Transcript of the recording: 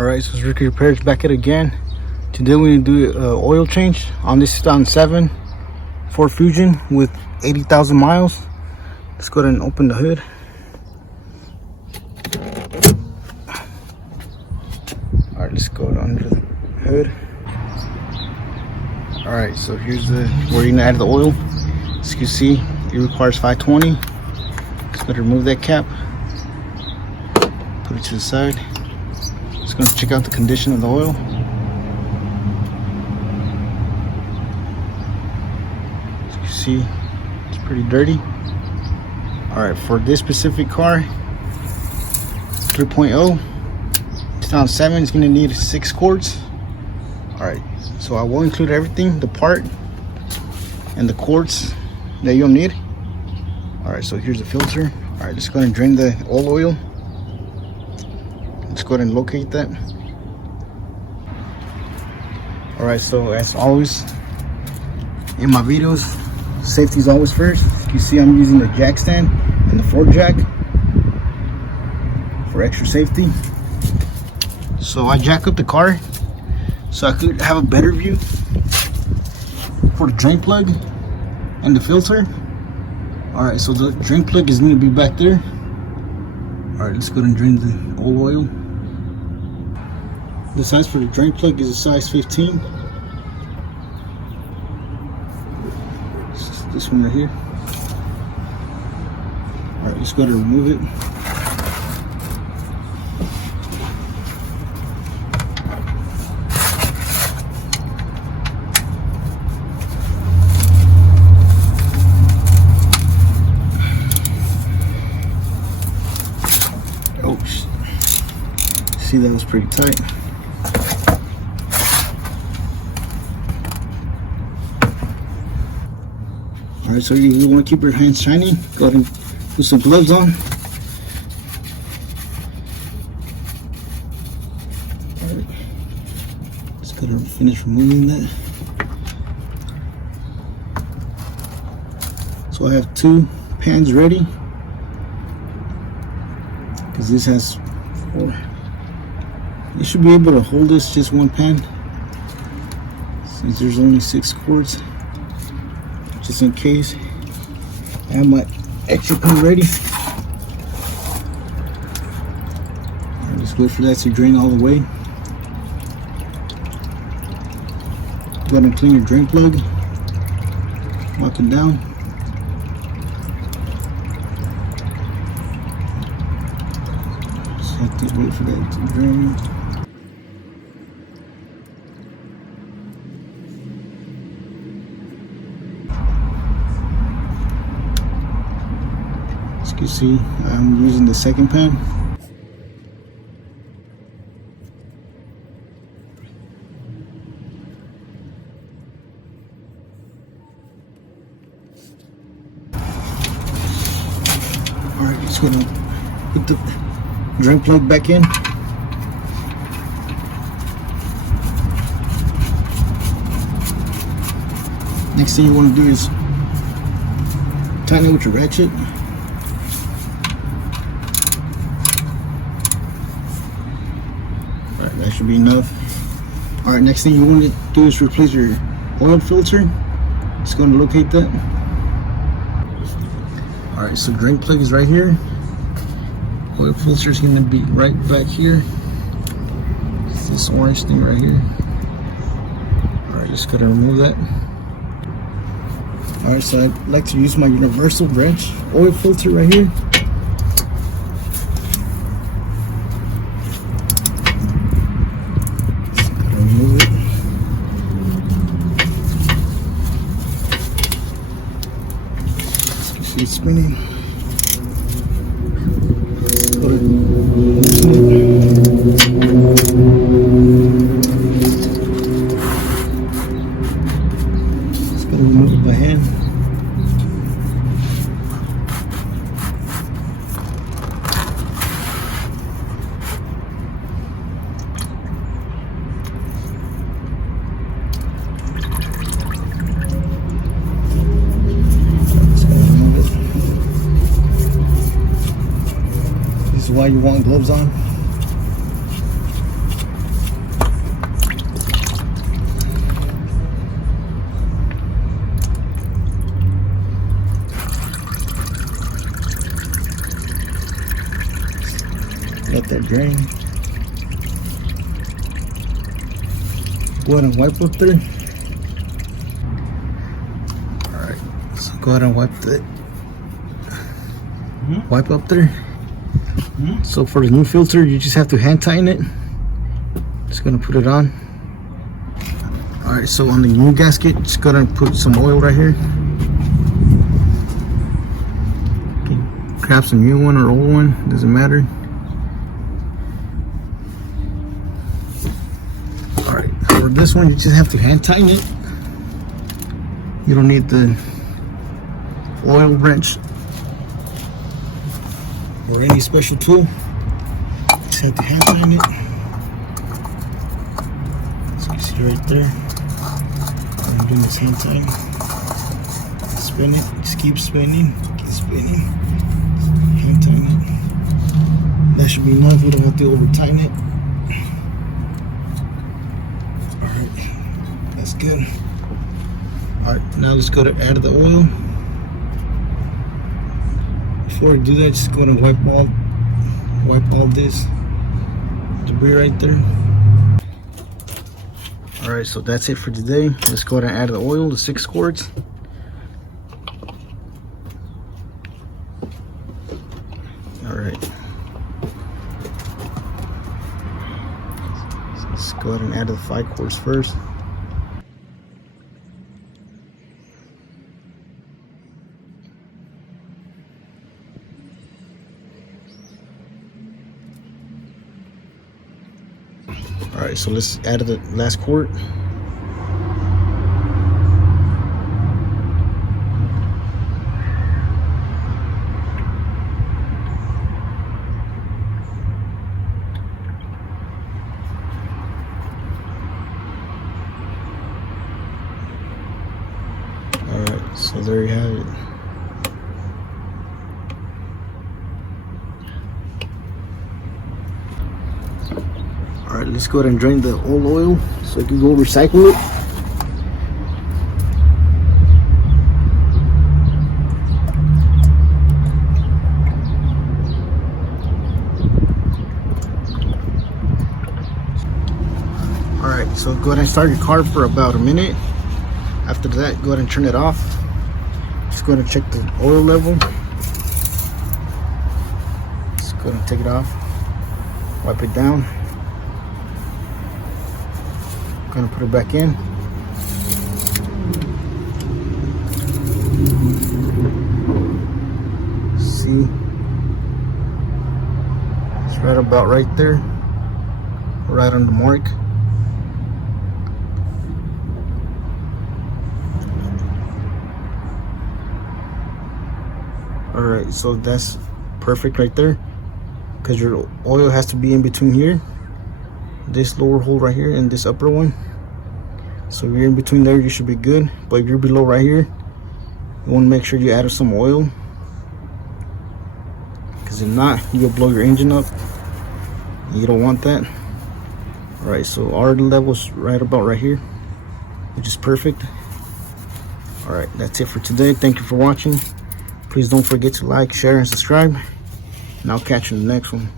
Alright, so it's Ricky Repairs back at it again. Today we're going to do an oil change on this 2007 Ford Fusion with 80,000 miles. Let's go ahead and open the hood. Alright, let's go under the hood. Alright, so here's where you're going to add the oil. As you can see, it requires 520. Let's go ahead and remove that cap. Put it to the side. Just going to check out the condition of the oil. As you can see, it's pretty dirty. Alright, for this specific car, 3.0 2007 is going to need 6 quarts. Alright, so I will include everything, the part and the quarts that you'll need. Alright, so here's the filter. Alright, let's go ahead and drain the oil. Let's go ahead and locate that. Alright, so as always in my videos, safety is always first. You see I'm using the jack stand and the fork jack for extra safety. So I jack up the car so I could have a better view for the drain plug and the filter. Alright, so the drain plug is going to be back there. Alright, let's go ahead and drain the old oil. The size for the drain plug is a size 15. This one right here. Alright, let's go ahead and remove it. Oh, see, that was pretty tight. Alright, so you want to keep your hands shiny. Go ahead and put some gloves on. Alright, let's go ahead and finish removing that. So I have 2 pans ready, because this has 4. You should be able to hold this just one pan, since there's only 6 quarts. Just in case. I have my extra pan ready. I'll just wait for that to drain all the way. Go ahead and clean your drain plug. Lock it down. Just have to wait for that to drain. You see, I'm using the second pan. Alright, just gonna put the drain plug back in. Next thing you want to do is tighten it with your ratchet. That should be enough. Alright, next thing you want to do is replace your oil filter. Just going to locate that. Alright, so drain plug is right here. Oil filter is going to be right back here. It's this orange thing right here. Alright, just got to remove that. Alright, so I'd like to use my universal wrench oil filter right here. It's spinning. Just gotta remove it by hand. Why you want gloves on. drain. Go ahead and wipe up there. Alright, so go ahead and wipe that. Wipe up there. So for the new filter, you just have to hand tighten it. Just gonna put it on. Alright, so on the new gasket, just gonna put some oil right here. Grab some new one or old one, doesn't matter. Alright, for this one you just have to hand tighten it. You don't need the oil wrench or any special tool. Just have to hand tighten it. So you see right there. I'm doing this hand tighten. Spin it, just keep spinning, hand tighten it. That should be enough, we don't have to over tighten it. Alright, that's good. Alright, now let's go to add the oil. Before we do that, just go and wipe all this debris right there. Alright, so that's it for today. Let's go ahead and add the oil, the 6 quarts. Alright. So let's go ahead and add the 5 quarts first. Alright, so let's add the last quart. Alright, so there you have it. Alright, let's go ahead and drain the old oil so I can go recycle it. Alright, so go ahead and start your car for about a minute. After that, go ahead and turn it off. Just go ahead and check the oil level. Just go ahead and take it off. Wipe it down. Gonna put it back in. See, it's right about right there, right on the mark. All right, so that's perfect right there, because your oil has to be in between here, this lower hole right here and this upper one. So if you're in between there, you should be good. But if you're below right here, you want to make sure you add some oil, because if not, you'll blow your engine up. You don't want that. All right, so our level's right about right here, which is perfect. All right, that's it for today. Thank you for watching. Please don't forget to like, share, and subscribe, and I'll catch you in the next one.